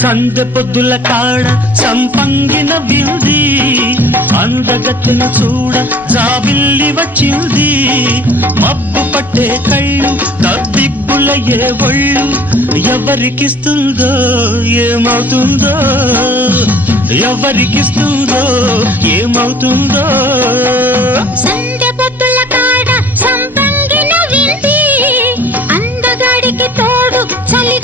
సందె పొద్దుల కాడ సంపంగిన వింది అందగత్తెను చూడ జాబిల్లి వచ్చింది మబ్బు పట్టే కళ్ళు తద్దిబ్బుల ఏ ఒళ్ళు ఎవరికిస్తుందో ఏమవుతుందో ఎవరికిస్తుందో ఏమవుతుందో సందె పొద్దుల కాడ సంపంగిన వింది అందగాడికి తోడు చలి